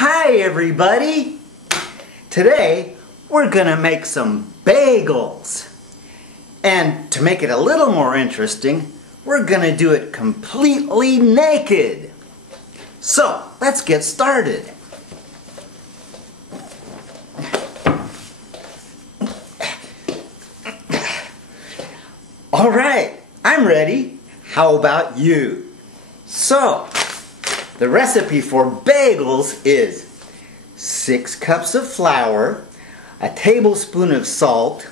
Hi everybody! Today we're gonna make some bagels. And to make it a little more interesting, we're gonna do it completely naked. So let's get started. Alright, I'm ready. How about you? So, the recipe for bagels is 6 cups of flour, a tablespoon of salt,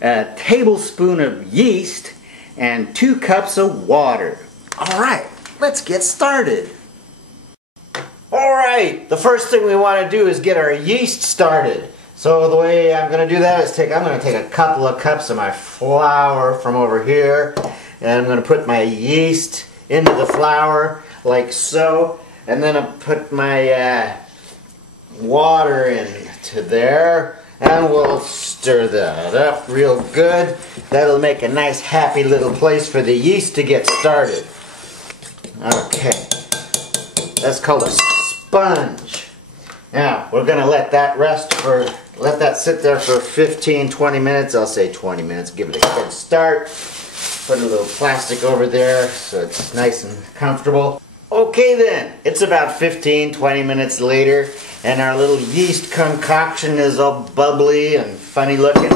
a tablespoon of yeast, and 2 cups of water. Alright, let's get started. Alright, the first thing we want to do is get our yeast started. So the way I'm going to do that is I'm going to take a couple of cups of my flour from over here, and I'm going to put my yeast into the flour like so, and then I'll put my water into there, and we'll stir that up real good. That'll make a nice happy little place for the yeast to get started. Okay, that's called a sponge. Now we're gonna let that sit there for 15-20 minutes. I'll say 20 minutes. Give it a good start. Put a little plastic over there so it's nice and comfortable. Okay then, it's about 15-20 minutes later, and our little yeast concoction is all bubbly and funny looking,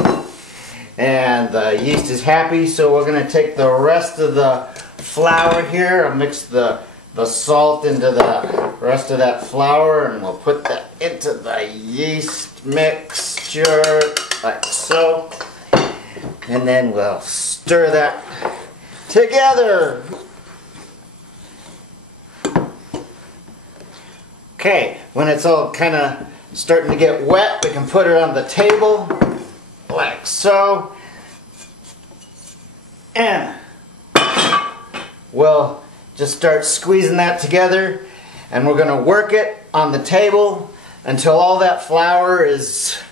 and the yeast is happy. So we're going to take the rest of the flour here and mix the salt into the rest of that flour, and we'll put that into the yeast mixture like so, and then we'll stir that together. Okay, when it's all kind of starting to get wet, we can put it on the table like so, and we'll just start squeezing that together, and we're going to work it on the table until all that flour is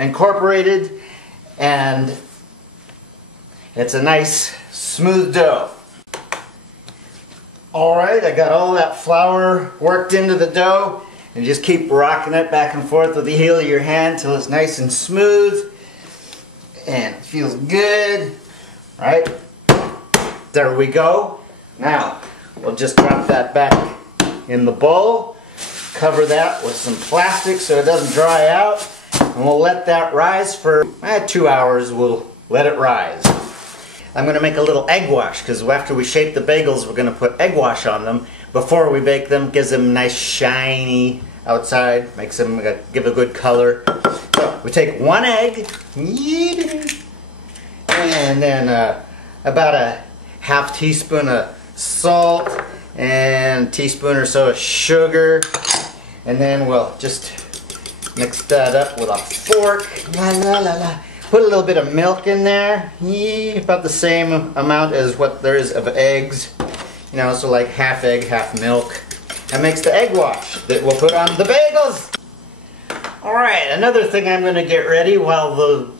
incorporated and it's a nice smooth dough. Alright, I got all that flour worked into the dough, and just keep rocking it back and forth with the heel of your hand till it's nice and smooth and it feels good. Right? There we go. Now we'll just drop that back in the bowl, cover that with some plastic so it doesn't dry out, and we'll let that rise for 2 hours. We'll let it rise. I'm going to make a little egg wash, because after we shape the bagels, we're going to put egg wash on them before we bake them. Gives them nice shiny outside, makes them give a good color. So we take 1 egg, and then about a ½ teaspoon of salt and a teaspoon or so of sugar, and then we'll just mix that up with a fork. La, la, la, la. Put a little bit of milk in there, about the same amount as what there is of eggs. You know, so like half egg, half milk. That makes the egg wash that we'll put on the bagels. Alright, another thing I'm going to get ready while the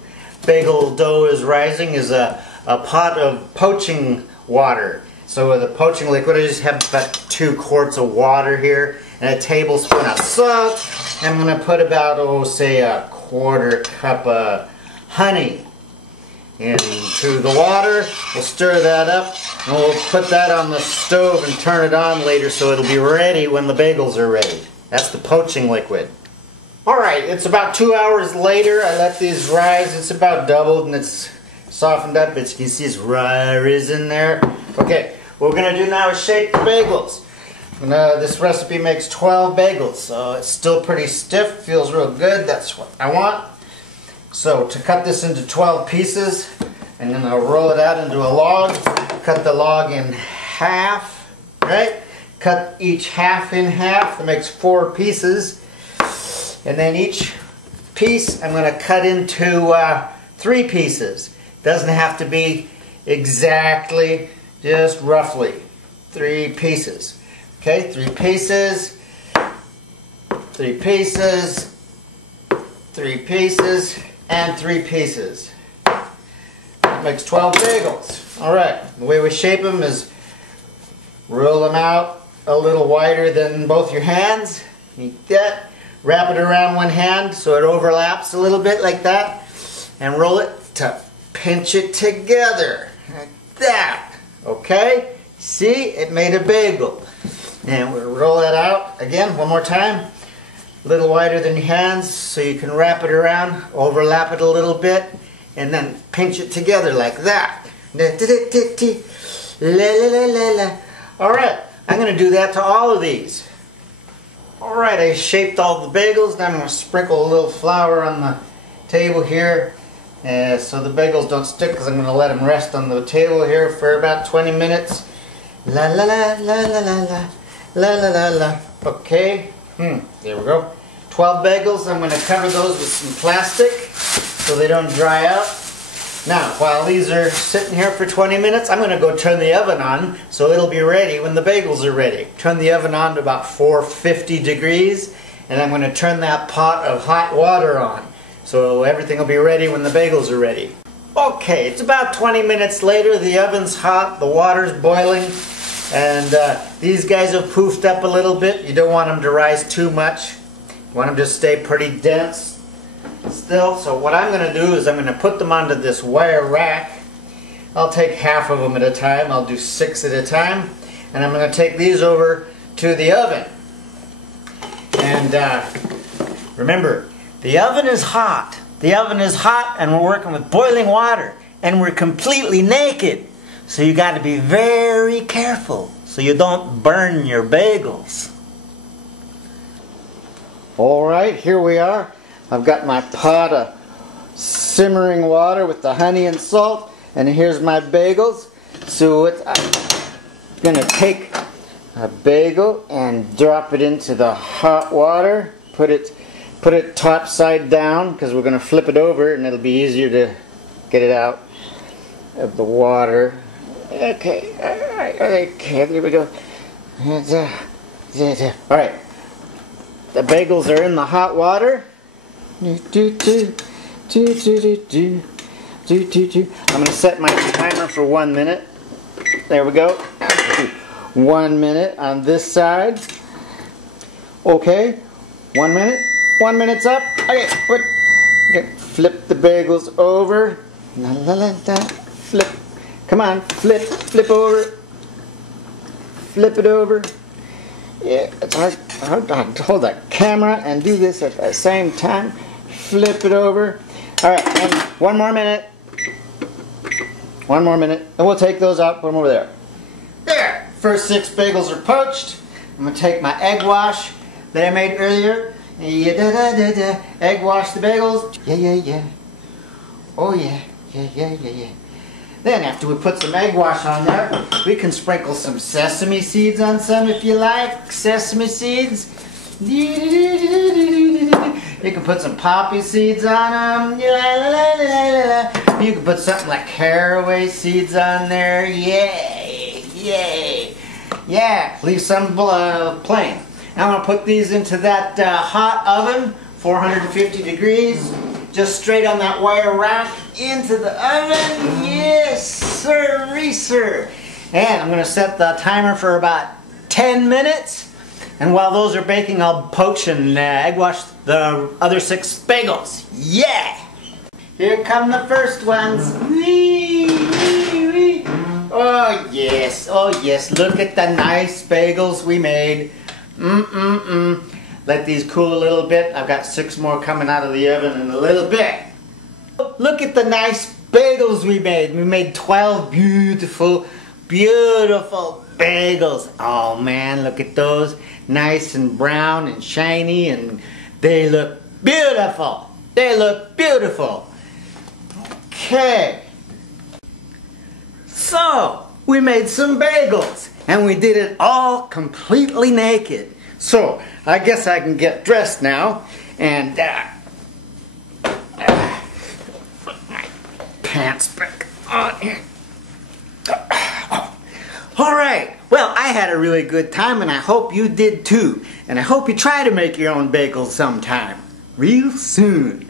bagel dough is rising is a pot of poaching water. So with the poaching liquid, I just have about 2 quarts of water here and a tablespoon of salt. I'm going to put about, say a 1/4 cup of honey into the water. We'll stir that up, and we'll put that on the stove and turn it on later so it'll be ready when the bagels are ready. That's the poaching liquid. Alright, it's about 2 hours later. I let these rise. It's about doubled and it's softened up. As you can see, it's risen there. Okay, what we're going to do now is shape the bagels. This recipe makes 12 bagels, so it's still pretty stiff. Feels real good. That's what I want. So to cut this into 12 pieces, I'm going to roll it out into a log, cut the log in half, right? Cut each half in half, that makes 4 pieces. And then each piece I'm going to cut into 3 pieces. Doesn't have to be exactly, just roughly 3 pieces. Okay, 3 pieces, 3 pieces, 3 pieces, and 3 pieces. That makes 12 bagels. Alright, the way we shape them is roll them out a little wider than both your hands, Like that. Wrap it around one hand so it overlaps a little bit like that. And roll it to pinch it together. Like that. Okay? See? It made a bagel. And we'll roll that out again one more time. A little wider than your hands so you can wrap it around, overlap it a little bit, and then pinch it together like that. Alright, I'm going to do that to all of these. Alright, I shaped all the bagels. Now I'm going to sprinkle a little flour on the table here so the bagels don't stick, because I'm going to let them rest on the table here for about 20 minutes. La la la la la la la la la la la. Okay, there we go. 12 bagels. I'm going to cover those with some plastic so they don't dry out. Now, while these are sitting here for 20 minutes, I'm going to go turn the oven on so it'll be ready when the bagels are ready. Turn the oven on to about 450 degrees, and I'm going to turn that pot of hot water on so everything will be ready when the bagels are ready. Okay, it's about 20 minutes later. The oven's hot, the water's boiling, and these guys have poofed up a little bit. You don't want them to rise too much. You want them to stay pretty dense still. So what I'm going to do is I'm going to put them onto this wire rack. I'll take half of them at a time. I'll do 6 at a time. And I'm going to take these over to the oven. And remember, the oven is hot. The oven is hot, and we're working with boiling water. And we're completely naked. So you got to be very careful so you don't burn your bagels. Alright, here we are. I've got my pot of simmering water with the honey and salt, and here's my bagels. So I'm going to take a bagel and drop it into the hot water. Put it top side down, because we're going to flip it over and it'll be easier to get it out of the water. Okay, there we go. Alright, the bagels are in the hot water. I'm going to set my timer for 1 minute. There we go. 1 minute on this side. Okay, 1 minute. 1 minute's up. Okay, flip the bagels over. La la la la. Flip. Come on, flip over. Flip it over. Yeah, it's hard to hold that camera and do this at the same time. Flip it over. Alright, and 1 more minute. 1 more minute. And we'll take those out, put them over there. There! First 6 bagels are poached. I'm going to take my egg wash that I made earlier. Egg wash the bagels. Yeah. Oh yeah. Yeah. Then after we put some egg wash on there, we can sprinkle some sesame seeds on some if you like. Sesame seeds. You can put some poppy seeds on them. You can put something like caraway seeds on there. Yay. Yeah, leave some plain. Now I'm going to put these into that hot oven, 450 degrees. Just straight on that wire rack into the oven. Yes, sir. And I'm going to set the timer for about 10 minutes. And while those are baking, I'll poach and egg wash the other 6 bagels. Yeah! Here come the first ones. Wee. Oh yes. Look at the nice bagels we made. Let these cool a little bit. I've got 6 more coming out of the oven in a little bit. Look at the nice bagels we made. We made 12 beautiful bagels. Oh man, look at those. Nice and brown and shiny, and they look beautiful. Okay. So, we made some bagels, and we did it all completely naked. So, I guess I can get dressed now, and put my pants back on here. Alright, well, I had a really good time, and I hope you did too. And I hope you try to make your own bagels sometime, real soon.